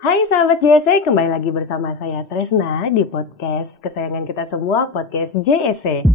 Hai sahabat JSE, kembali lagi bersama saya Tresna di podcast kesayangan kita semua, podcast JSE.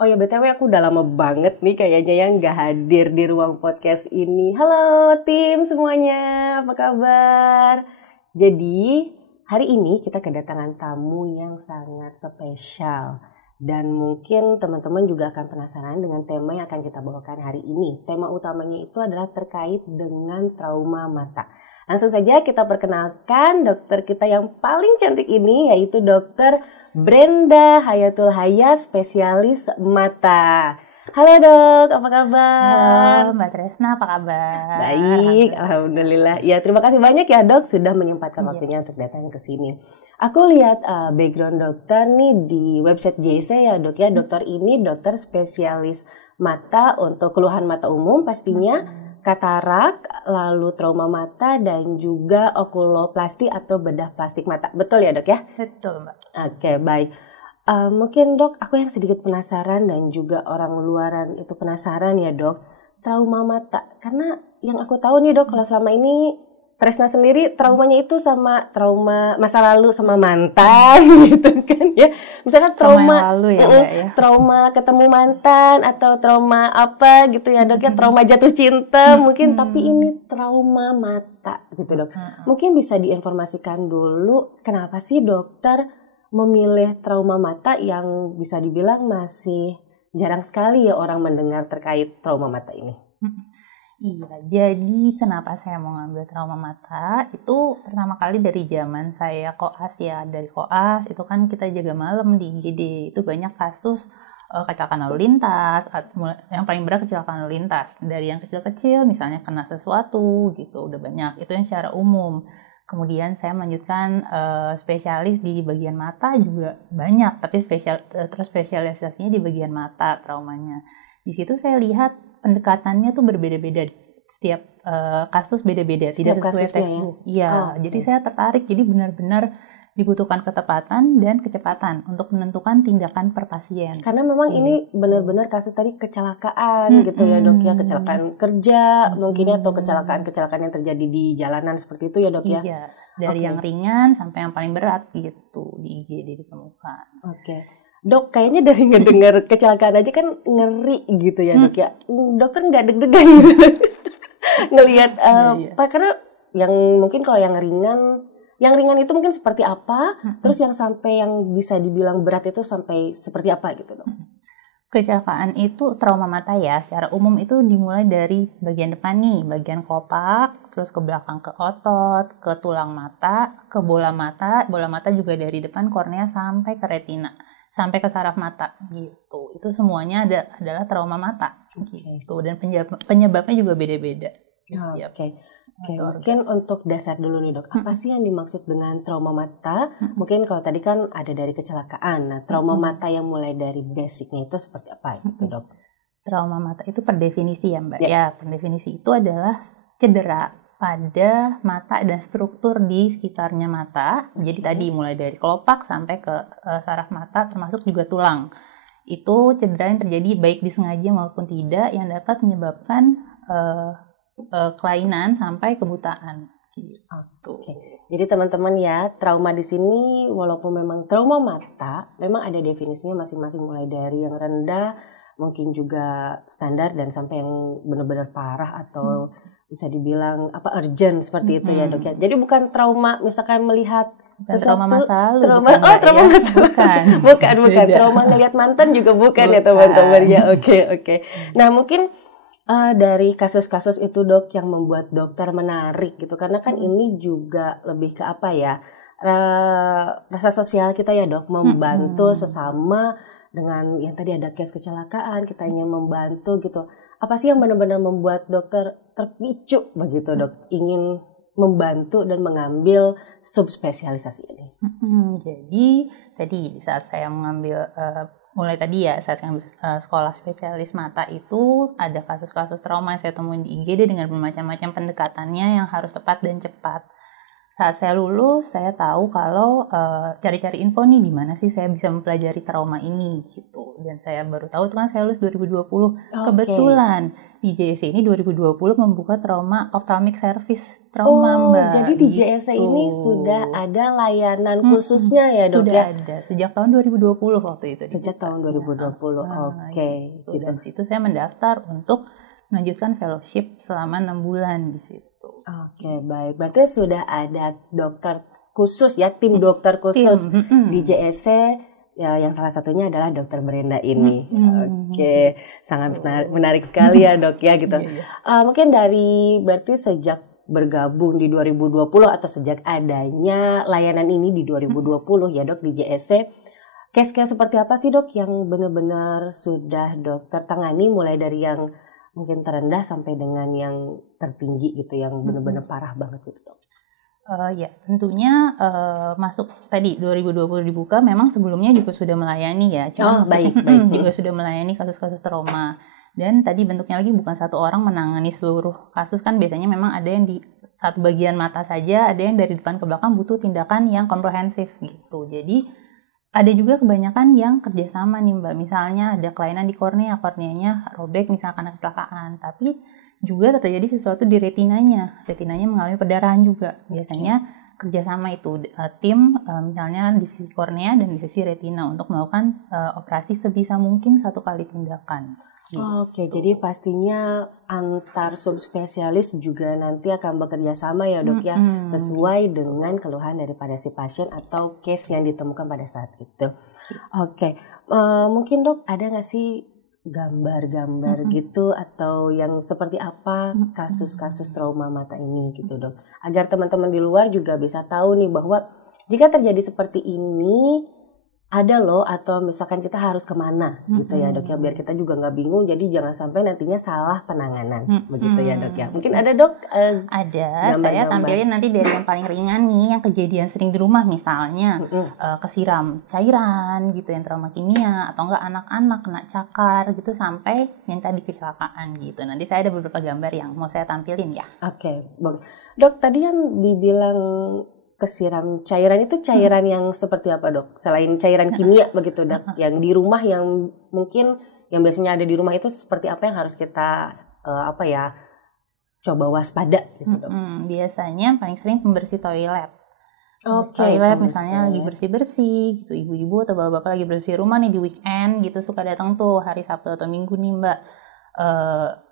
Oh ya BTW aku udah lama banget nih kayaknya yang gak hadir di ruang podcast ini. Halo tim semuanya, apa kabar? Jadi hari ini kita kedatangan tamu yang sangat spesial. Dan mungkin teman-teman juga akan penasaran dengan tema yang akan kita bawakan hari ini. Tema utamanya itu adalah terkait dengan trauma mata. Langsung saja kita perkenalkan dokter kita yang paling cantik ini, yaitu Dokter Brenda Hayatul Haya, spesialis mata. Halo dok, apa kabar? Halo Mbak Tresna, apa kabar? Baik, alhamdulillah. Ya, terima kasih banyak ya dok sudah menyempatkan waktunya untuk datang ke sini. Aku lihat background dokter nih di website JSE ya dok ya. Dokter ini dokter spesialis mata untuk keluhan mata umum pastinya, katarak, lalu trauma mata dan juga okuloplasti atau bedah plastik mata. Betul ya dok ya? Betul Mbak. Oke, baik. Mungkin dok, aku yang sedikit penasaran dan juga orang luaran itu penasaran ya dok, trauma mata. Karena yang aku tahu nih dok, kalau selama ini Tresna sendiri traumanya itu sama trauma masa lalu sama mantan gitu kan ya. Misalkan trauma yang lalu ya Mbak ya. Trauma ketemu mantan atau trauma apa gitu ya dok ya, trauma jatuh cinta mungkin, tapi ini trauma mata gitu dok. Mungkin bisa diinformasikan dulu kenapa sih dokter memilih trauma mata yang bisa dibilang masih jarang sekali ya orang mendengar terkait trauma mata ini. Iya, jadi kenapa saya mau ngambil trauma mata itu pertama kali dari zaman saya koas ya. Dari koas itu kan kita jaga malam di IGD, itu banyak kasus kecelakaan lalu lintas, yang paling berat kecelakaan lalu lintas. Dari yang kecil-kecil misalnya kena sesuatu gitu, udah banyak, itu yang secara umum. Kemudian saya melanjutkan spesialis di bagian mata juga banyak, tapi terus spesialisasinya di bagian mata traumanya. Di situ saya lihat pendekatannya tuh berbeda-beda, setiap kasus beda-beda, tidak sesuai textbook. Iya, jadi saya tertarik. Jadi benar-benar dibutuhkan ketepatan dan kecepatan untuk menentukan tindakan per pasien. Karena memang ini benar-benar kasus tadi kecelakaan gitu ya dok ya, kecelakaan kerja mungkin atau kecelakaan yang terjadi di jalanan seperti itu ya dok ya. Iya, dari yang ringan sampai yang paling berat gitu di IGD ditemukan. Oke. Dok, kayaknya dari ngedengar kecelakaan aja kan ngeri gitu ya dok ya. Dokter nggak deg-degan gitu ngelihat karena yang mungkin kalau yang ringan itu mungkin seperti apa, terus yang sampai yang bisa dibilang berat itu sampai seperti apa gitu dok? Kecelakaan itu trauma mata ya, secara umum itu dimulai dari bagian depan nih, bagian kelopak, terus ke belakang ke otot, ke tulang mata, ke bola mata juga dari depan kornea sampai ke retina, sampai ke saraf mata gitu. Itu semuanya adalah trauma mata gitu, dan penyebabnya juga beda-beda. Oke. Mungkin untuk dasar dulu nih dok, apa sih yang dimaksud dengan trauma mata? Mungkin kalau tadi kan ada dari kecelakaan, nah trauma mata yang mulai dari basicnya itu seperti apa gitu dok? Trauma mata itu per definisi ya mbak, ya per definisi itu adalah cedera pada mata dan struktur di sekitarnya mata. Jadi tadi mulai dari kelopak sampai ke saraf mata, termasuk juga tulang. Itu cedera yang terjadi baik disengaja maupun tidak, yang dapat menyebabkan kelainan sampai kebutaan. Gitu. Jadi teman-teman ya, trauma di sini walaupun memang trauma mata, memang ada definisinya masing-masing, mulai dari yang rendah, mungkin juga standar, dan sampai yang benar-benar parah atau bisa dibilang urgent seperti itu ya dok ya. Jadi bukan trauma misalkan melihat trauma masa lalu. Trauma masa lalu. Bukan. Trauma ngelihat mantan juga bukan ya teman-teman ya. Oke. Nah mungkin dari kasus-kasus itu dok yang membuat dokter menarik gitu, karena kan ini juga lebih ke apa ya, rasa sosial kita ya dok, membantu sesama dengan yang tadi ada case kecelakaan, kita ingin membantu gitu. Apa sih yang benar-benar membuat dokter terpicu begitu dok, ingin membantu dan mengambil subspesialisasi ini? Jadi tadi saat saya mengambil mulai tadi ya saat yang sekolah spesialis mata itu ada kasus-kasus trauma yang saya temuin di IGD dengan bermacam-macam pendekatannya yang harus tepat dan cepat. Saat saya lulus, saya tahu kalau cari-cari info nih di mana sih saya bisa mempelajari trauma ini gitu. Dan saya baru tahu itu kan saya lulus 2020. Kebetulan di JSC ini 2020 membuka trauma ophthalmic service trauma, Mbak. Jadi di JSC ini sudah ada layanan khususnya ya, Dok? Sudah ada sejak tahun 2020 waktu itu. Sejak tahun 2020. Gitu. Dan situ saya mendaftar untuk melanjutkan fellowship selama 6 bulan di situ. Baik. Berarti sudah ada dokter khusus ya, tim dokter khusus di JSC ya, yang salah satunya adalah Dokter Brenda ini. Sangat menarik sekali ya, Dok ya gitu. Mungkin berarti sejak bergabung di 2020 atau sejak adanya layanan ini di 2020 ya, Dok, di JSC, case-case seperti apa sih, Dok, yang benar-benar sudah dokter tangani, mulai dari yang mungkin terendah sampai dengan yang tertinggi gitu, yang benar-benar parah banget gitu, Dok? Ya, tentunya masuk tadi 2020 dibuka, memang sebelumnya juga sudah melayani ya. Baik. Juga sudah melayani kasus-kasus trauma. Dan tadi bentuknya lagi bukan satu orang menangani seluruh kasus, kan biasanya memang ada yang di satu bagian mata saja, ada yang dari depan ke belakang butuh tindakan yang komprehensif gitu. Jadi ada juga kebanyakan yang kerjasama nih, Mbak. Misalnya ada kelainan di korneanya robek misalkan karena kecelakaan, tapi juga terjadi sesuatu di retinanya mengalami perdarahan juga. Biasanya kerjasama itu tim misalnya divisi kornea dan divisi retina untuk melakukan operasi sebisa mungkin satu kali tindakan. Jadi pastinya antar subspesialis juga nanti akan bekerja sama ya, Dok ya, sesuai dengan keluhan daripada si pasien atau case yang ditemukan pada saat itu. Mungkin, Dok, ada nggak sih gambar-gambar gitu atau yang seperti apa kasus-kasus trauma mata ini gitu, Dok, agar teman-teman di luar juga bisa tahu nih bahwa jika terjadi seperti ini ada loh, atau misalkan kita harus kemana gitu ya, Dok ya, biar kita juga nggak bingung, jadi jangan sampai nantinya salah penanganan begitu ya, Dok ya. Mungkin ada, Dok? Ada, saya tampilin nanti dari yang paling ringan nih, yang kejadian sering di rumah, misalnya kesiram cairan gitu, yang trauma kimia, atau enggak anak-anak kena cakar gitu, sampai yang tadi kecelakaan gitu. Nanti saya ada beberapa gambar yang mau saya tampilin ya. Dok, tadi yang dibilang kesiram cairan itu cairan yang seperti apa, Dok? Selain cairan kimia begitu, Dok, yang di rumah, yang mungkin yang biasanya ada di rumah itu seperti apa yang harus kita coba waspada gitu, Dok? Biasanya paling sering pembersih toilet. Toilet misalnya lagi bersih-bersih gitu, ibu-ibu atau bapak-bapak lagi bersih rumah nih di weekend gitu, suka datang tuh hari Sabtu atau Minggu nih, Mbak.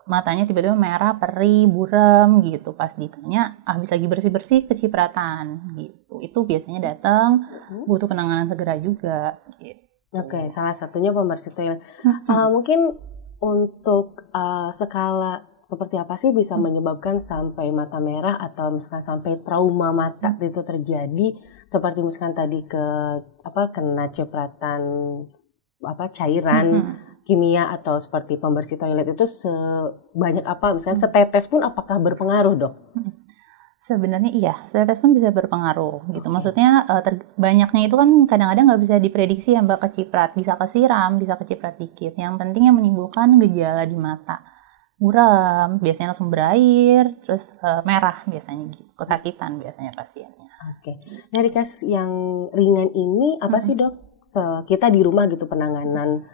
Matanya tiba-tiba merah, perih, buram gitu. Pas ditanya, habis lagi bersih-bersih kecipratan gitu. Itu biasanya datang butuh penanganan segera juga gitu. Salah satunya pembersih toilet. Mungkin untuk skala seperti apa sih bisa menyebabkan sampai mata merah atau misalkan sampai trauma mata itu terjadi, seperti misalkan tadi kena cipratan cairan kimia atau seperti pembersih toilet, itu sebanyak apa, misalnya setetes pun apakah berpengaruh, Dok? Sebenarnya iya, setetes pun bisa berpengaruh gitu. Maksudnya banyaknya itu kan kadang-kadang nggak bisa diprediksi ya, Mbak. Keciprat, bisa kesiram, bisa keciprat dikit. Yang penting yang menimbulkan gejala di mata, buram, biasanya langsung berair, terus merah biasanya gitu, kesakitan biasanya pasiennya. Dari kasus yang ringan ini apa sih, Dok? Kita di rumah gitu, penanganan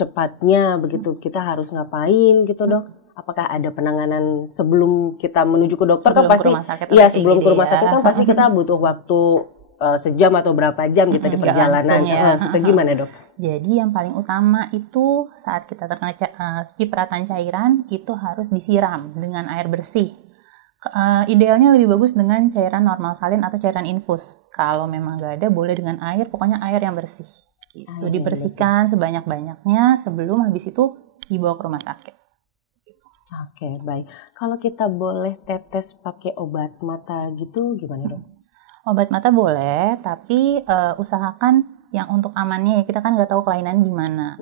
cepatnya begitu, kita harus ngapain gitu, Dok? Apakah ada penanganan sebelum kita menuju ke dokter? Sebelum kan ke rumah sakit, sebelum ke rumah sakit kan pasti kita butuh waktu sejam atau berapa jam kita di perjalanan. Itu gimana, Dok? Jadi yang paling utama itu saat kita terkena cipratan cairan itu harus disiram dengan air bersih. Idealnya lebih bagus dengan cairan normal salin atau cairan infus. Kalau memang nggak ada, boleh dengan air, pokoknya air yang bersih. Itu dibersihkan sebanyak-banyaknya sebelum habis itu dibawa ke rumah sakit. Baik. Kalau kita boleh tetes pakai obat mata gitu gimana, Dok? Obat mata boleh, tapi usahakan yang untuk amannya ya, kita kan nggak tahu kelainan di mana.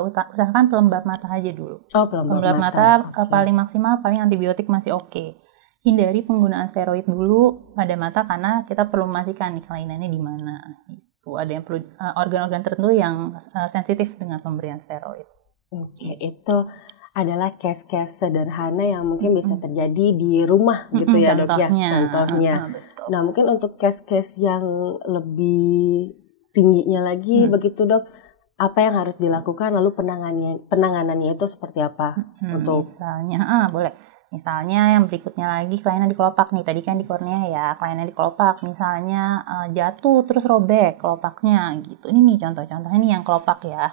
Usahakan pelembab mata aja dulu. Pelembab mata paling maksimal, paling antibiotik masih oke. Hindari penggunaan steroid dulu pada mata karena kita perlu memastikan nih kelainannya di mana. Ada yang perlu organ-organ tertentu yang sensitif dengan pemberian steroid. Itu adalah case-case sederhana yang mungkin bisa terjadi di rumah gitu ya dok ya, contohnya. Betul. Nah mungkin untuk case-case yang lebih tingginya lagi begitu dok, apa yang harus dilakukan lalu penanganannya itu seperti apa? Untuk misalnya, boleh. Misalnya yang berikutnya lagi kelainan di kelopak nih, tadi kan di kornea ya, kelainan di kelopak, misalnya jatuh terus robek kelopaknya gitu. Ini nih contoh-contohnya nih yang kelopak ya.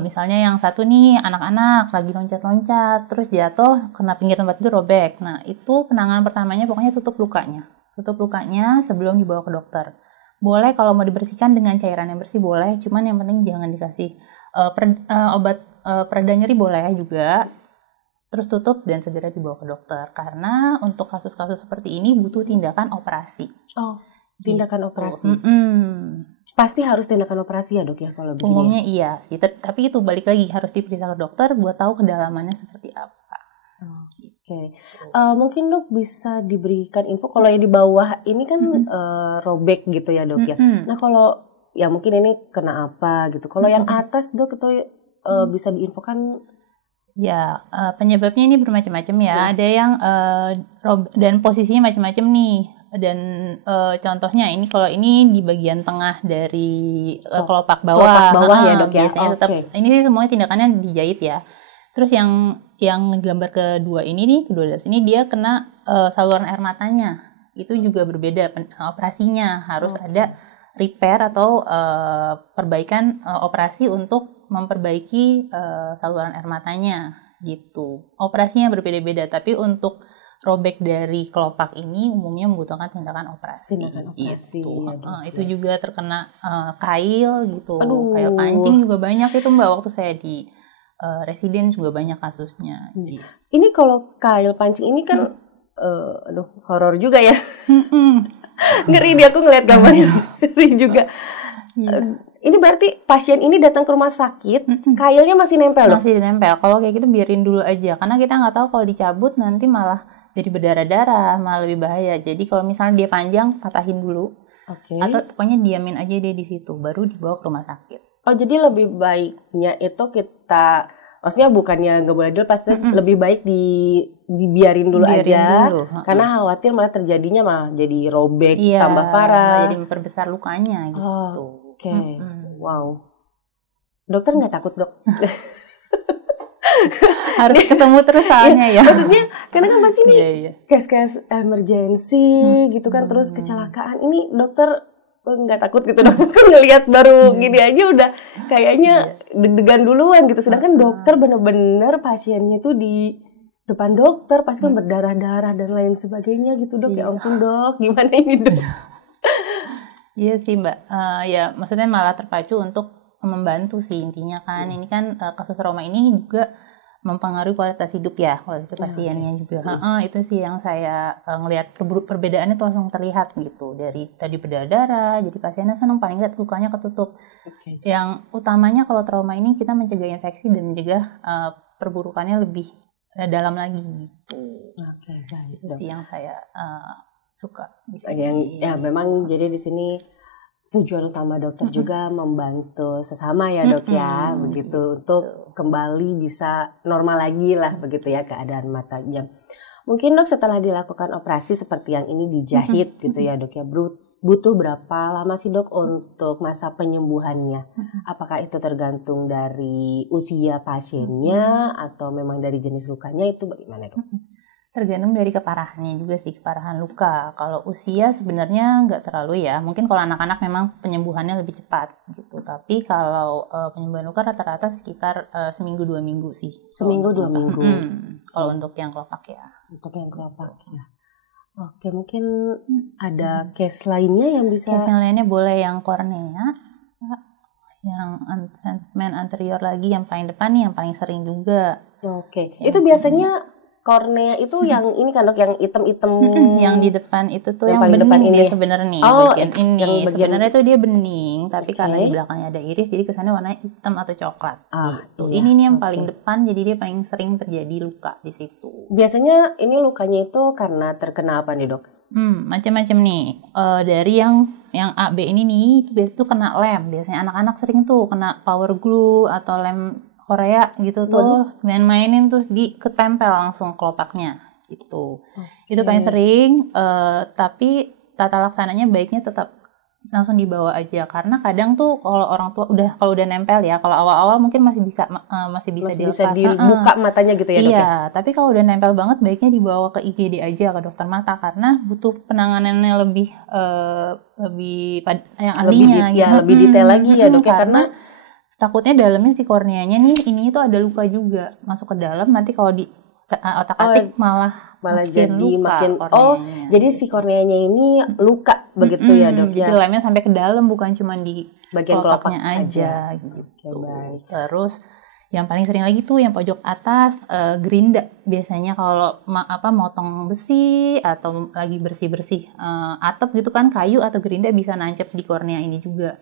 Misalnya yang satu nih anak-anak lagi loncat-loncat terus jatuh kena pinggir tempat itu robek. Nah itu penanganan pertamanya pokoknya tutup lukanya sebelum dibawa ke dokter. Boleh kalau mau dibersihkan dengan cairan yang bersih boleh, cuman yang penting jangan dikasih obat pereda nyeri boleh juga. Terus tutup dan segera dibawa ke dokter karena untuk kasus-kasus seperti ini butuh tindakan operasi. Tindakan operasi. Pasti harus tindakan operasi ya dok ya kalau begini. Umumnya iya, tapi itu balik lagi harus diperiksa ke dokter buat tahu kedalamannya seperti apa. Oke. Mungkin dok bisa diberikan info kalau yang di bawah ini kan robek gitu ya dok ya. Nah kalau ya mungkin ini kena apa gitu. Kalau yang atas dok itu bisa diinfokan. Ya, penyebabnya ini bermacam-macam ya. Ada yang dan posisinya macam-macam nih. Dan contohnya ini kalau ini di bagian tengah dari kelopak bawah. Kelopak bawah ya dok ya. Biasanya tetap ini sih semuanya tindakannya dijahit ya. Terus yang gambar kedua ini nih, kedua ini dia kena saluran air matanya. Itu juga berbeda operasinya. Harus ada repair atau perbaikan operasi untuk memperbaiki saluran air matanya gitu. Operasinya berbeda-beda, tapi untuk robek dari kelopak ini umumnya membutuhkan tindakan operasi. Gitu. Ya, itu juga terkena kail gitu. Kail pancing juga banyak itu Mbak, waktu saya di residen juga banyak kasusnya. Gitu. Ini kalau kail pancing ini kan horor juga ya. Ngeri dia aku ngeliat gambarnya. Ngeri juga. Ini berarti pasien ini datang ke rumah sakit, kailnya masih nempel dok? Masih nempel. Kalau kayak gitu biarin dulu aja, karena kita nggak tahu kalau dicabut nanti malah jadi berdarah-darah, malah lebih bahaya. Jadi kalau misalnya dia panjang, patahin dulu. Atau pokoknya diamin aja dia di situ, baru dibawa ke rumah sakit. Jadi lebih baiknya itu kita, maksudnya bukannya nggak boleh dulu, pasti lebih baik dibiarin dulu aja, karena khawatir malah terjadinya malah jadi robek, tambah parah. Jadi memperbesar lukanya gitu. Wow. Dokter nggak takut dok? Harus ketemu terus soalnya ya. Maksudnya karena kan pasti nih case-case emergency gitu kan, terus kecelakaan. Ini dokter nggak takut gitu dok? Kan ngelihat baru gini aja udah kayaknya deg-degan duluan gitu. Sedangkan dokter bener-bener pasiennya tuh di depan dokter pasti kan berdarah-darah dan lain sebagainya gitu dok. Ya ampun dok, gimana ini dok? Iya sih Mbak, ya maksudnya malah terpacu untuk membantu sih intinya kan. Ini kan kasus trauma ini juga mempengaruhi kualitas hidup ya, kualitas pasiennya juga. Itu sih yang saya ngelihat perbedaannya tuh langsung terlihat gitu. Dari tadi berdarah, jadi pasiennya senang paling nggak lukanya ketutup. Yang utamanya kalau trauma ini kita mencegah infeksi dan mencegah perburukannya lebih dalam lagi gitu. Itu sih yang saya suka di sini. Ya memang jadi di sini tujuan utama dokter juga membantu sesama ya dok ya, begitu untuk kembali bisa normal lagi lah begitu ya keadaan matanya. Mungkin dok setelah dilakukan operasi seperti yang ini dijahit gitu ya dok ya, butuh berapa lama sih dok untuk masa penyembuhannya? Apakah itu tergantung dari usia pasiennya atau memang dari jenis lukanya, itu bagaimana dok? Tergantung dari keparahannya juga sih, keparahan luka. Kalau usia sebenarnya nggak terlalu ya. Mungkin kalau anak-anak memang penyembuhannya lebih cepat gitu. Tapi kalau penyembuhan luka rata-rata sekitar seminggu 2 minggu sih. Seminggu 2 minggu. Kalau untuk yang kelopak ya. Untuk yang kelopak ya. Oke, mungkin ada case lainnya yang bisa. Case yang lainnya boleh yang kornea, yang segmen anterior lagi, yang paling depan nih, yang paling sering juga. Oke, itu biasanya kornea itu yang ini kan dok, yang hitam-hitam yang di depan itu tuh yang paling depan ini dia sebenarnya nih, bagian ini sebenarnya tuh dia bening, tapi karena di belakangnya ada iris jadi kesannya warnanya hitam atau coklat gitu. Ini nih yang paling depan, jadi dia paling sering terjadi luka di situ. Biasanya ini lukanya itu karena terkena apa nih dok? Macam-macam nih, dari yang AB ini nih itu kena lem. Biasanya anak-anak sering tuh kena power glue atau lem Korea gitu tuh, main-mainin terus ketempel langsung kelopaknya gitu. Itu paling sering, tapi tata laksananya baiknya tetap langsung dibawa aja, karena kadang tuh kalau orang tua kalau udah nempel ya, kalau awal-awal mungkin masih bisa dibuka matanya gitu ya, Dok? Iya, tapi kalau udah nempel banget baiknya dibawa ke IGD aja, ke dokter mata, karena butuh penanganannya lebih yang ahlinya gitu. Lebih detail lagi ya, Dok, karena takutnya dalamnya si korneanya nih, ini tuh ada luka juga masuk ke dalam, nanti kalau di otak-atik malah jadi makin jadi si korneanya ini luka begitu ya, Dok? Jadi lemnya sampai ke dalam, bukan cuma di bagian kelopaknya aja gitu. Terus yang paling sering lagi tuh yang pojok atas, gerinda biasanya kalau motong besi atau lagi bersih-bersih atap gitu kan, kayu atau gerinda bisa nancep di kornea ini juga.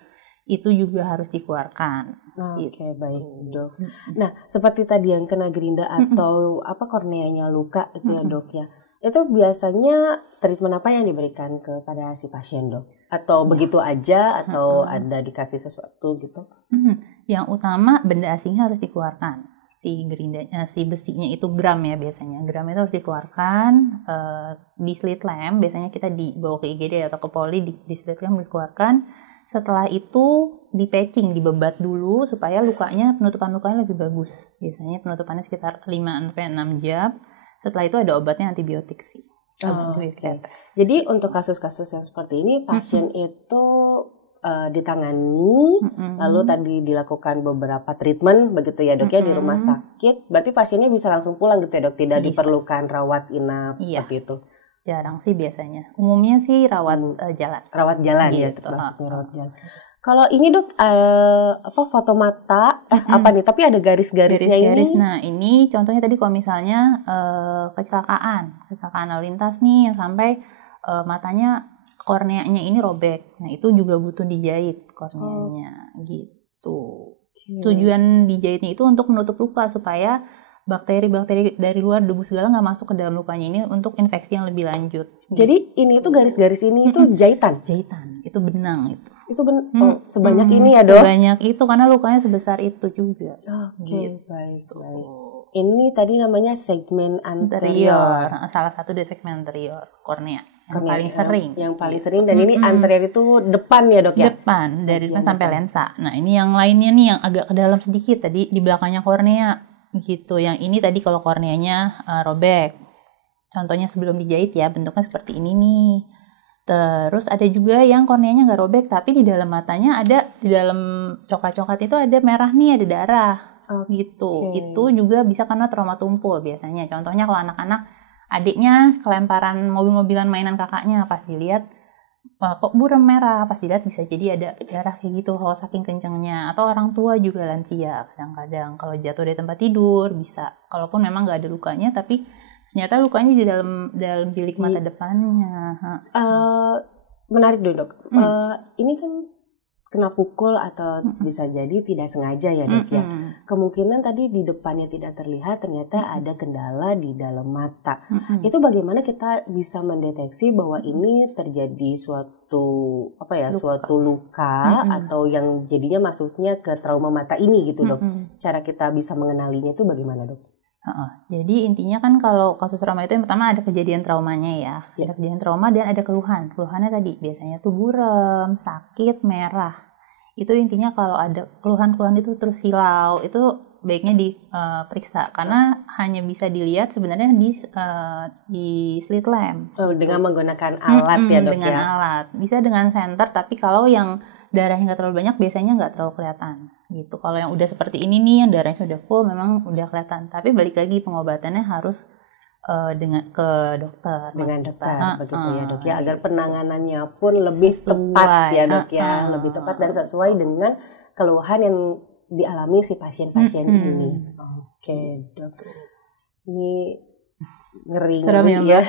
Itu juga harus dikeluarkan. Oke, baik, Dok. Nah, seperti tadi yang kena gerinda atau korneanya luka itu ya, Dok ya. Itu biasanya treatment apa yang diberikan kepada si pasien, Dok? Atau begitu aja atau ada dikasih sesuatu gitu? Yang utama benda asingnya harus dikeluarkan. Si gerindanya, si besinya itu gram ya biasanya. Gram itu harus dikeluarkan, di slit lamp biasanya kita dibawa ke IGD atau ke poli, di slit lamp dikeluarkan. Setelah itu di patching, dibebat dulu supaya penutupan lukanya lebih bagus. Biasanya penutupannya sekitar 5-6 jam. Setelah itu ada obatnya, antibiotik sih. Jadi untuk kasus-kasus yang seperti ini, pasien itu ditangani, lalu tadi dilakukan beberapa treatment begitu ya, Dok ya, di rumah sakit. Berarti pasiennya bisa langsung pulang gitu ya, Dok? Tidak diperlukan rawat inap seperti itu? Jarang sih biasanya. Umumnya sih rawat jalan. Rawat jalan gitu. Ya, maksudnya rawat jalan. Kalau ini, Dok, foto mata, apa nih? Tapi ada garis-garisnya ini. Nah, ini contohnya tadi kalau misalnya kecelakaan lalu lintas nih, yang sampai matanya, korneanya ini robek. Nah, itu juga butuh dijahit korneanya, gitu. Tujuan dijahitnya itu untuk menutup luka supaya bakteri-bakteri dari luar, debu segala nggak masuk ke dalam lukanya ini untuk infeksi yang lebih lanjut. Jadi ini tuh garis-garis ini itu jahitan? Jahitan, itu benang itu. Itu sebanyak ini ya, Dok? Sebanyak itu karena lukanya sebesar itu juga. Oke, baik. Ini tadi namanya segmen anterior. Salah satu dari segmen anterior kornea. Yang paling sering. Yang paling sering, dan ini anterior itu depan ya, Dok ya? Depan, dari depan sampai lensa. Nah, ini yang lainnya nih yang agak ke dalam sedikit, tadi di belakangnya kornea. Gitu. Yang ini tadi kalau korneanya robek, contohnya sebelum dijahit ya, bentuknya seperti ini nih. Terus ada juga yang korneanya nggak robek, tapi di dalam matanya ada, di dalam coklat-coklat itu ada merah nih, ada darah gitu. Itu juga bisa karena trauma tumpul biasanya. Contohnya kalau anak-anak, adiknya kelemparan mobil-mobilan mainan kakaknya, pas dilihat kok buram merah, pas dilihat bisa jadi ada darah kayak gitu kalau saking kencengnya. Atau orang tua juga, lansia kadang-kadang kalau jatuh dari tempat tidur bisa, kalaupun memang nggak ada lukanya tapi ternyata lukanya di dalam bilik mata depannya. Menarik dong, Dok. Ini kan kena pukul atau bisa jadi tidak sengaja ya, Dok ya. Kemungkinan tadi di depannya tidak terlihat, ternyata ada kendala di dalam mata. Itu bagaimana kita bisa mendeteksi bahwa ini terjadi suatu luka atau yang jadinya masuknya ke trauma mata ini gitu, Dok. Cara kita bisa mengenalinya itu bagaimana, Dok? Jadi intinya kan kalau kasus trauma itu yang pertama ada kejadian traumanya ya. Ada kejadian trauma dan ada keluhan. Keluhannya tadi biasanya tuh buram, sakit, merah. Itu intinya kalau ada keluhan-keluhan itu terus silau, itu baiknya diperiksa karena hanya bisa dilihat sebenarnya di slit lamp. Dengan menggunakan alat ya, Dok, dengan alat. Bisa dengan senter, tapi kalau yang darahnya nggak terlalu banyak biasanya nggak terlalu kelihatan gitu. Kalau yang udah seperti ini nih, yang darahnya sudah full, memang udah kelihatan. Tapi balik lagi pengobatannya harus ke dokter. Dengan dokter begitu ya, Dok ya, agar penanganannya pun lebih tepat ya, Dok ya, lebih tepat dan sesuai dengan keluhan yang dialami si pasien-pasien ini. Oke, Dok. Ini ngeri ya.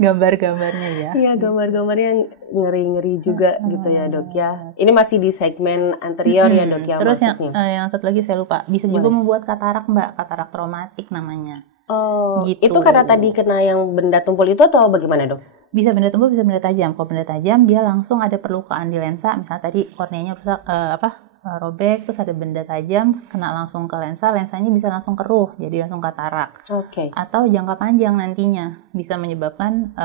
Gambar-gambarnya ya. Iya, gambar-gambarnya ngeri-ngeri juga gitu ya, Dok ya. Ini masih di segmen anterior ya, Dok ya. Terus yang satu lagi saya lupa, bisa juga membuat katarak, Mbak, katarak traumatik namanya. Gitu. Itu karena tadi kena yang benda tumpul itu atau bagaimana, Dok? Bisa benda tumpul, bisa benda tajam. Kalau benda tajam dia langsung ada perlukaan di lensa, misalnya tadi korneanya rusak, robek, terus ada benda tajam kena langsung ke lensa, lensanya bisa langsung keruh, jadi langsung katarak. Oke. Atau jangka panjang nantinya bisa menyebabkan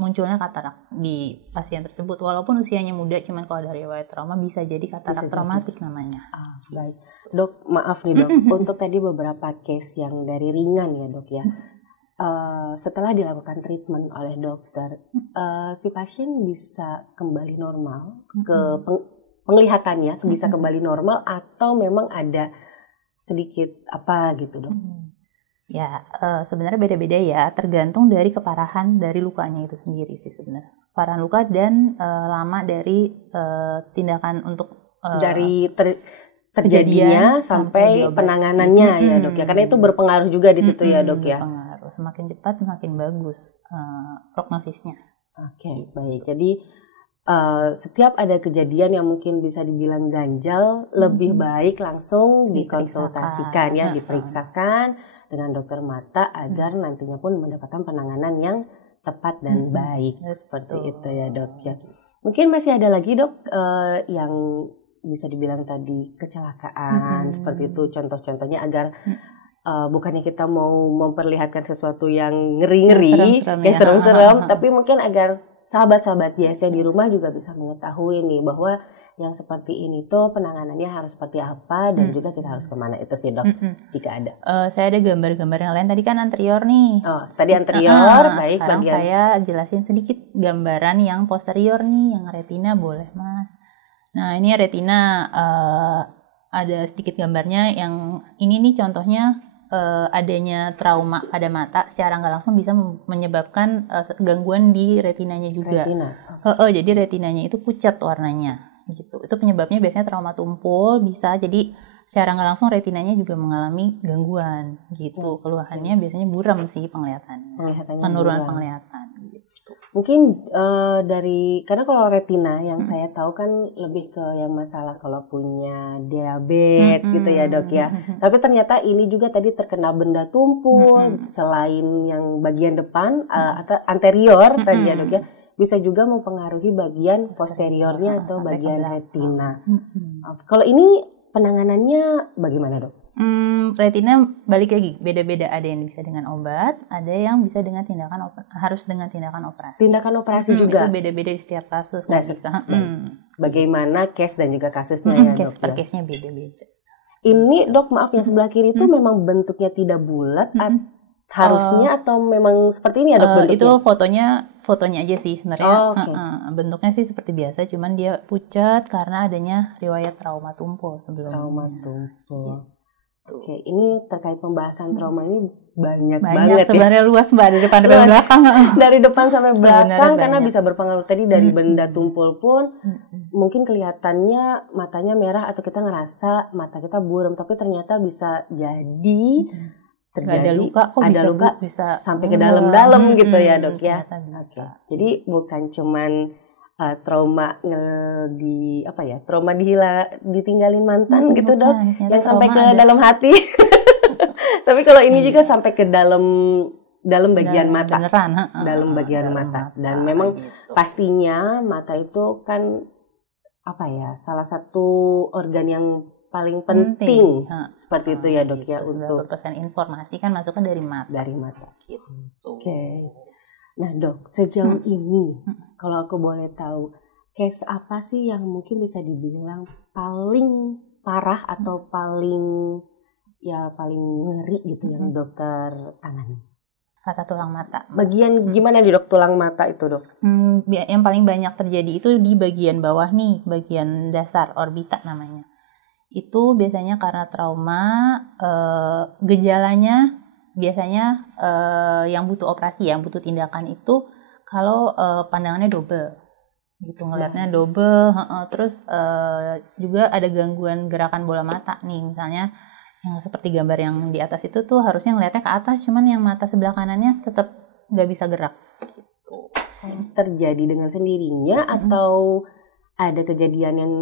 munculnya katarak di pasien tersebut. Walaupun usianya muda, cuman kalau dari riwayat trauma bisa jadi katarak traumatik namanya. Baik. Dok, maaf nih dok, untuk tadi beberapa case yang dari ringan ya dok ya. Setelah dilakukan treatment oleh dokter, si pasien bisa kembali normal ke penglihatannya, bisa kembali normal atau memang ada sedikit apa gitu dok? Ya, sebenarnya beda-beda ya, tergantung dari keparahan dari lukanya itu sendiri sih sebenarnya. Keparahan luka dan lama dari tindakan untuk dari terjadinya sampai penanganannya ya dok ya, karena itu berpengaruh juga di situ ya dok ya. Berpengaruh. Semakin cepat semakin bagus prognosisnya. Oke, baik. Jadi setiap ada kejadian yang mungkin bisa dibilang ganjal, lebih baik langsung dikonsultasikan ya, diperiksakan dengan dokter mata agar nantinya pun mendapatkan penanganan yang tepat dan baik. Seperti itu ya dok ya. Mungkin masih ada lagi dok yang bisa dibilang tadi kecelakaan, seperti itu contoh-contohnya agar bukannya kita mau memperlihatkan sesuatu yang ngeri-ngeri, yang serem-serem, tapi mungkin agar sahabat-sahabat JSC di rumah juga bisa mengetahui nih bahwa yang seperti ini tuh penanganannya harus seperti apa dan juga kita harus kemana itu sih dok, jika ada. Saya ada gambar-gambar yang lain, tadi kan anterior nih. Tadi anterior, baik. Sekarang saya jelasin sedikit gambaran yang posterior nih, yang retina boleh mas. Nah ini retina, ada sedikit gambarnya, yang ini nih contohnya adanya trauma pada mata secara nggak langsung bisa menyebabkan gangguan di retinanya juga. Jadi retinanya itu pucat warnanya gitu. Itu penyebabnya biasanya trauma tumpul, bisa jadi secara nggak langsung retinanya juga mengalami gangguan gitu. Keluhannya biasanya buram sih penglihatannya, penurunan penglihatan gitu. Mungkin karena kalau retina yang saya tahu kan lebih ke yang masalah kalau punya diabetes gitu ya dok ya. Tapi ternyata ini juga tadi terkena benda tumpul, selain yang bagian depan atau anterior tadi ya dok ya, bisa juga mempengaruhi bagian posteriornya atau bagian retina. Kalau ini penanganannya bagaimana dok? Retina balik lagi beda-beda, ada yang bisa dengan obat, ada yang bisa dengan harus dengan tindakan operasi. Tindakan operasi juga itu beda-beda di setiap kasus, nggak bisa. Bagaimana case dan juga kasusnya ya case dok? Per case-nya beda-beda. Ini dok maaf yang sebelah kiri itu memang bentuknya tidak bulat harusnya atau memang seperti ini ya dok bentuknya? Itu fotonya aja sih sebenarnya. Bentuknya sih seperti biasa, cuman dia pucat karena adanya riwayat trauma tumpul sebelumnya. Trauma tumpul. Oke, ini terkait pembahasan trauma ini banyak banget sebenarnya ya. Luas mbak, dari depan sampai belakang. Dari depan sampai belakang karena bisa berpengaruh tadi dari benda tumpul pun mungkin kelihatannya matanya merah atau kita ngerasa mata kita buram, tapi ternyata bisa jadi terjadi ada luka bisa sampai ke dalam-dalam gitu ya dok ya. Jadi bukan cuman trauma ditinggalin mantan gitu dok, yang sampai ke dalam hati. Tapi kalau ini juga sampai ke dalam bagian mata, dalam bagian mata. Dan memang pastinya mata itu kan salah satu organ yang paling penting. Seperti itu ya dok ya, untuk 90% informasi kan masuknya dari mata gitu. Oke. Nah dok, sejauh ini kalau aku boleh tahu, case apa sih yang mungkin bisa dibilang paling parah atau paling ngeri gitu yang dokter tangani? Kata tulang mata. Bagian gimana di dok tulang mata itu dok? Yang paling banyak terjadi itu di bagian bawah nih, bagian dasar orbita namanya. Itu biasanya karena trauma, gejalanya biasanya yang butuh operasi, yang butuh tindakan itu kalau pandangannya double gitu, ngelihatnya double, terus juga ada gangguan gerakan bola mata nih, misalnya yang seperti gambar yang di atas itu tuh harusnya ngelihatnya ke atas, cuman yang mata sebelah kanannya tetap nggak bisa gerak gitu. Terjadi dengan sendirinya atau ada kejadian yang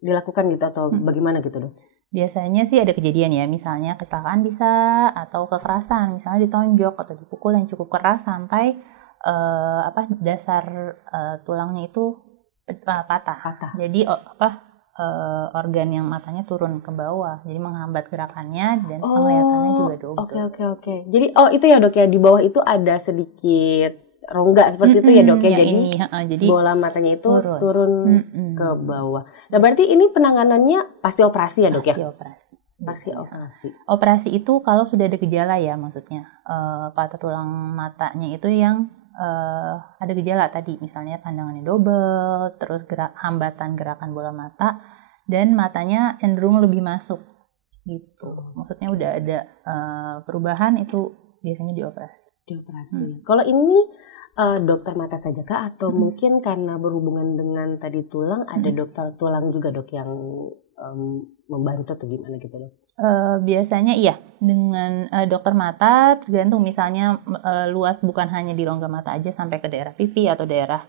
dilakukan gitu atau bagaimana gitu dok? Biasanya sih ada kejadian ya, misalnya kecelakaan bisa, atau kekerasan, misalnya ditonjok atau dipukul yang cukup keras sampai dasar tulangnya itu patah. Jadi organ yang matanya turun ke bawah, jadi menghambat gerakannya dan penglihatannya juga double. Oke. Jadi itu ya dok ya, di bawah itu ada sedikit rongga seperti itu ya dok ya. Jadi bola matanya itu turun ke bawah. Nah berarti ini penanganannya pasti operasi ya dok ya? Pasti operasi. Operasi itu kalau sudah ada gejala ya, maksudnya patah tulang matanya itu yang ada gejala tadi, misalnya pandangannya double, terus hambatan gerakan bola mata, dan matanya cenderung lebih masuk gitu. Maksudnya udah ada perubahan, itu biasanya dioperasi. Kalau ini dokter mata saja kah atau mungkin karena berhubungan dengan tadi tulang ada dokter tulang juga dok yang membantu atau gimana gitu dok? Biasanya iya dengan dokter mata, tergantung misalnya luas, bukan hanya di rongga mata aja sampai ke daerah pipi atau daerah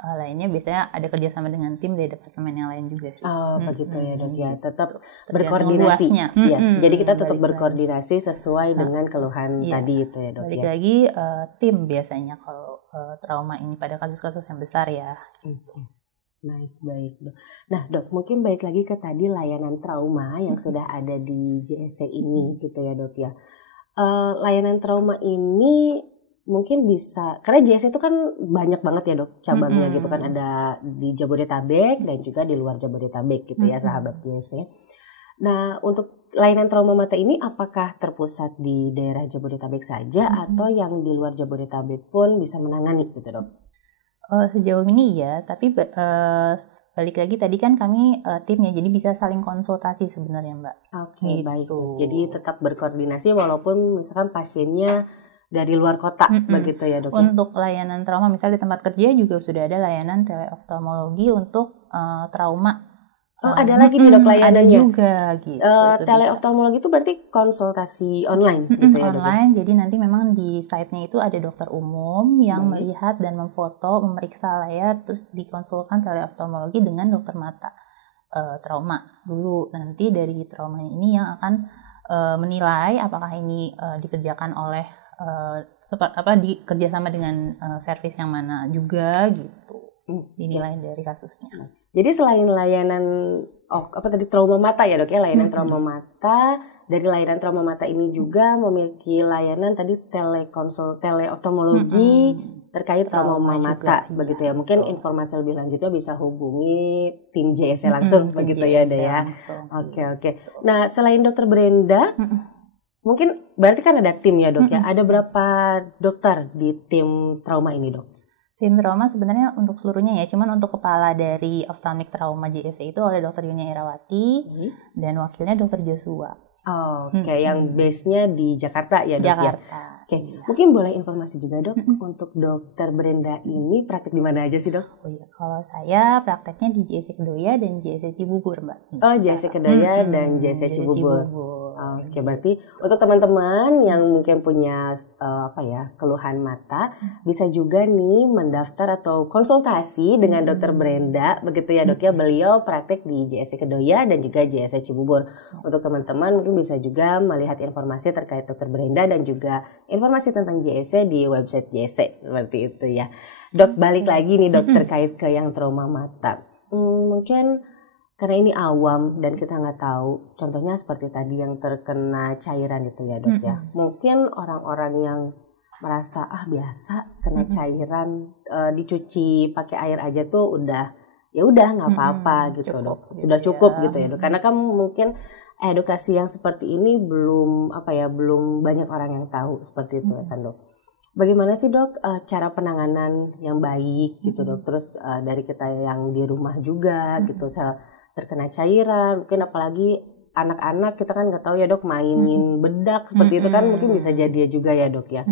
lainnya, biasanya ada kerjasama dengan tim dari departemen yang lain juga sih. Begitu ya dok ya, tetap berkoordinasi ya. Jadi kita tetap berkoordinasi sesuai dengan keluhan tadi itu ya dok. Balik lagi tim biasanya kalau trauma ini pada kasus-kasus yang besar ya. Baik dok. Nah dok, mungkin balik lagi ke tadi layanan trauma yang sudah ada di JSC ini gitu ya dok ya. Layanan trauma ini mungkin bisa, karena JSC itu kan banyak banget ya dok cabangnya gitu kan, ada di Jabodetabek dan juga di luar Jabodetabek gitu ya sahabat JSC. Nah untuk layanan trauma mata ini apakah terpusat di daerah Jabodetabek saja atau yang di luar Jabodetabek pun bisa menangani gitu dok? Sejauh ini ya, tapi balik lagi tadi kan kami tim ya, jadi bisa saling konsultasi sebenarnya Mbak. Oke, baik. Jadi tetap berkoordinasi walaupun misalkan pasiennya dari luar kota begitu ya dok? Untuk layanan trauma misalnya di tempat kerja juga sudah ada layanan teleoftalmologi untuk trauma. Ada lagi nih dok layanannya? Ada juga gitu. Teleoftalmologi itu berarti konsultasi online gitu ya dok? Online, jadi nanti memang di site-nya itu ada dokter umum yang melihat dan memfoto, memeriksa layar, terus dikonsulkan teleoftalmologi dengan dokter mata trauma dulu. Nanti dari trauma ini yang akan menilai apakah ini dikerjakan oleh dikerjasama dengan servis yang mana juga gitu. Dinilai dari kasusnya. Jadi selain layanan trauma mata ya dok ya, layanan trauma mata, dari layanan trauma mata ini juga memiliki layanan tadi teleoftalmologi terkait trauma mata juga, begitu ya. Mungkin informasi lebih lanjutnya bisa hubungi tim JSC langsung begitu ya dok ya. Oke. Nah selain dokter Brenda, mungkin berarti kan ada tim ya dok ya. Ada berapa dokter di tim trauma ini dok? Tim trauma sebenarnya untuk seluruhnya ya, cuman untuk kepala dari Ophthalmic Trauma JSC itu oleh Dr. Yunia Irawati dan wakilnya Dr. Joshua. Yang base-nya di Jakarta ya dok ya? Mungkin boleh informasi juga dok untuk dokter Brenda ini praktek di mana aja sih dok? Kalau saya prakteknya di JSC Kedoya dan JSC Cibubur Mbak. JSC Kedoya dan JSC Cibubur. Berarti untuk teman-teman yang mungkin punya keluhan mata, bisa juga nih mendaftar atau konsultasi dengan dokter Brenda begitu ya dok ya. Beliau praktek di JSC Kedoya dan juga JSC Cibubur. Untuk teman-teman mungkin bisa juga melihat informasi terkait dokter Brenda dan juga informasi tentang JSC di website JSC seperti itu ya. Dok, balik lagi nih dok terkait ke yang trauma mata. Mungkin karena ini awam dan kita nggak tahu, contohnya seperti tadi yang terkena cairan itu ya dok ya. Mungkin orang-orang yang merasa biasa kena cairan, dicuci pakai air aja tuh udah nggak apa-apa gitu dok. Sudah cukup gitu ya dok. Karena kan mungkin edukasi yang seperti ini belum banyak orang yang tahu seperti itu kan dok. Bagaimana sih dok cara penanganan yang baik gitu dok? Terus dari kita yang di rumah juga gitu, terkena cairan, mungkin apalagi anak-anak kita kan nggak tahu ya dok, mainin bedak seperti itu kan mungkin bisa jadi juga ya dok ya.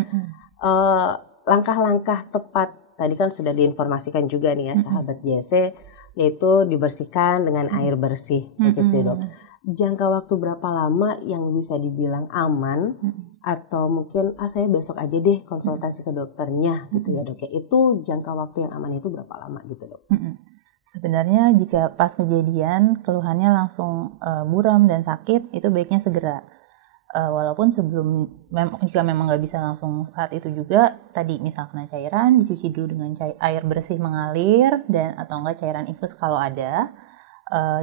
Langkah-langkah tepat tadi kan sudah diinformasikan juga nih ya sahabat JSC, yaitu dibersihkan dengan air bersih begitu dok. Jangka waktu berapa lama yang bisa dibilang aman atau mungkin saya besok aja deh konsultasi ke dokternya gitu ya dok ya. Itu jangka waktu yang aman itu berapa lama gitu dok? Sebenarnya jika pas kejadian keluhannya langsung buram dan sakit, itu baiknya segera. Walaupun jika memang nggak bisa langsung saat itu juga, tadi misal kena cairan, dicuci dulu dengan air bersih mengalir atau enggak cairan infus kalau ada.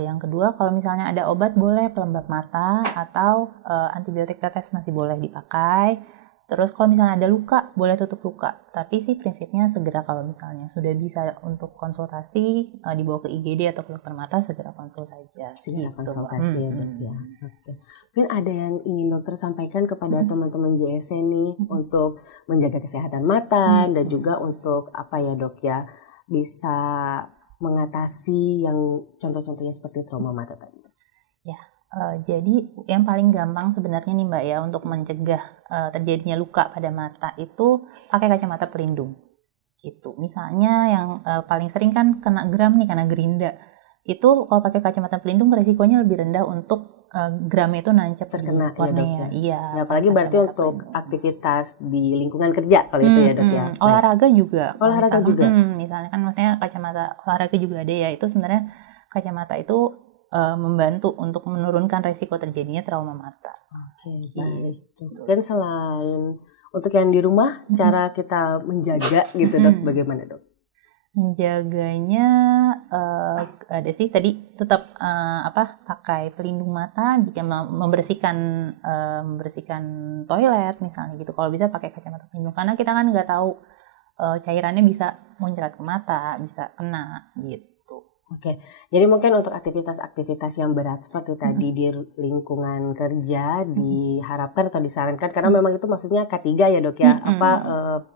Yang kedua, kalau misalnya ada obat boleh pelembab mata atau antibiotik tetes masih boleh dipakai. Terus kalau misalnya ada luka, boleh tutup luka. Tapi sih prinsipnya segera kalau misalnya sudah bisa untuk konsultasi, dibawa ke IGD atau ke dokter mata, segera konsul saja. Segera Gitu, konsultasi ya dok ya. Oke. Mungkin ada yang ingin dokter sampaikan kepada teman-teman JSC nih untuk menjaga kesehatan mata dan juga untuk apa ya dok ya, bisa mengatasi yang contoh-contohnya seperti trauma mata tadi. Ya, jadi yang paling gampang sebenarnya nih Mbak ya untuk mencegah terjadinya luka pada mata itu pakai kacamata pelindung. Gitu. Misalnya yang paling sering kan kena gram nih, kena gerinda. Itu kalau pakai kacamata pelindung resikonya lebih rendah untuk gram itu nancep terkena di kornea. Iya. Ya, apalagi berarti untuk aktivitas di lingkungan kerja kalau itu ya dok ya. Olahraga juga. Olahraga juga. Misalnya kan maksudnya kacamata olahraga juga ada ya. Itu sebenarnya kacamata itu membantu untuk menurunkan resiko terjadinya trauma mata. Oke, baik. Dan selain untuk yang di rumah, cara kita menjaga gitu dok, bagaimana dok? Menjaganya ada sih tadi tetap pakai pelindung mata, jika membersihkan toilet misalnya gitu. Kalau bisa pakai kacamata pelindung karena kita kan nggak tahu cairannya bisa muncrat ke mata, bisa kena gitu. Oke, jadi mungkin untuk aktivitas-aktivitas yang berat seperti tadi di lingkungan kerja diharapkan atau disarankan karena memang itu maksudnya K3 ya dok ya,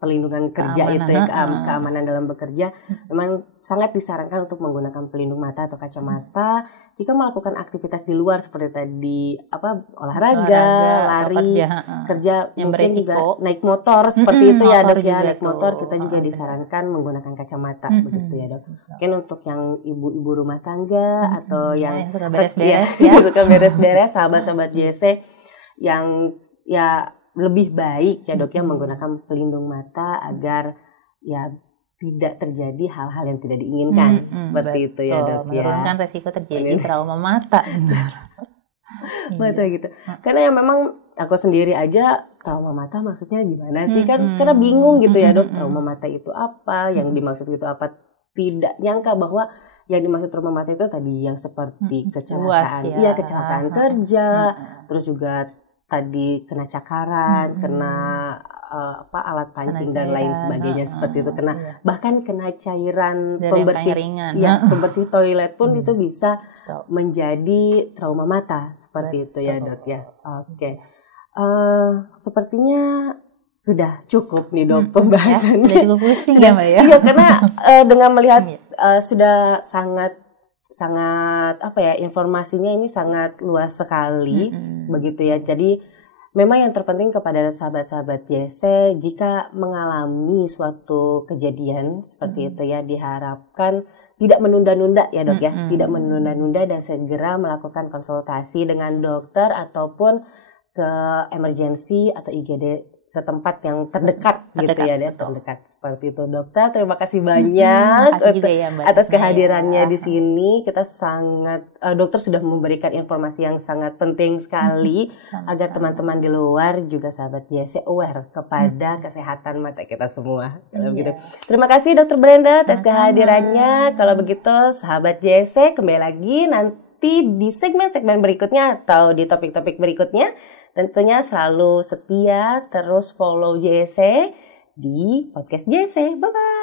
pelindungan kerja itu ya, keamanan dalam bekerja, memang sangat disarankan untuk menggunakan pelindung mata atau kacamata jika melakukan aktivitas di luar seperti tadi olahraga, lari, kerja yang mungkin beresiko. juga naik motor seperti itu ya dok ya, naik motor kita juga disarankan menggunakan kacamata begitu ya dok. Mungkin untuk yang ibu-ibu rumah tangga atau yang suka beres-beres ya, suka beres-beres, sahabat-sahabat JSC yang ya lebih baik ya dok ya menggunakan pelindung mata agar ya tidak terjadi hal-hal yang tidak diinginkan seperti itu ya dok ya. Menurunkan resiko terjadi trauma mata. Mata gitu. Karena yang memang aku sendiri aja trauma mata maksudnya gimana sih kan karena bingung gitu ya dok, trauma mata itu apa, yang dimaksud itu apa, tidak nyangka bahwa yang dimaksud trauma mata itu tadi yang seperti kecelakaan, ya. Kecelakaan kerja, terus juga tadi kena cakaran, kena alat pancing dan lain sebagainya seperti itu, kena bahkan kena cairan pembersih pembersih toilet pun itu bisa menjadi trauma mata seperti itu ya dok ya. Oke. Sepertinya sudah cukup nih dok pembahasannya. Sudah cukup pusing ya Mbak ya. Iya karena dengan melihat sudah sangat informasinya ini sangat luas sekali begitu ya. Jadi memang yang terpenting kepada sahabat-sahabat JSC jika mengalami suatu kejadian seperti itu ya, diharapkan tidak menunda-nunda ya dok ya, tidak menunda-nunda dan segera melakukan konsultasi dengan dokter ataupun ke emergency atau IGD setempat yang terdekat gitu ya, terdekat seperti itu dokter. Terima kasih banyak atas kehadirannya di sini. Kita sangat dokter sudah memberikan informasi yang sangat penting sekali agar teman-teman di luar juga sahabat JSC aware kepada kesehatan mata kita semua. Kalau begitu, terima kasih Dokter Brenda atas kehadirannya. Kalau begitu sahabat JSC kembali lagi nanti di segmen-segmen berikutnya atau di topik-topik berikutnya. Tentunya selalu setia, terus follow JSC di podcast JSC. Bye-bye.